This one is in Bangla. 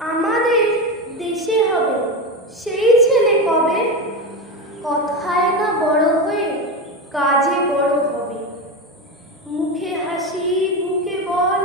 আমাদের দেশে হবে সেই ছেলে কবে, কথায় না বড় হয়ে কাজে বড় হবে। মুখে হাসি বুকে বল,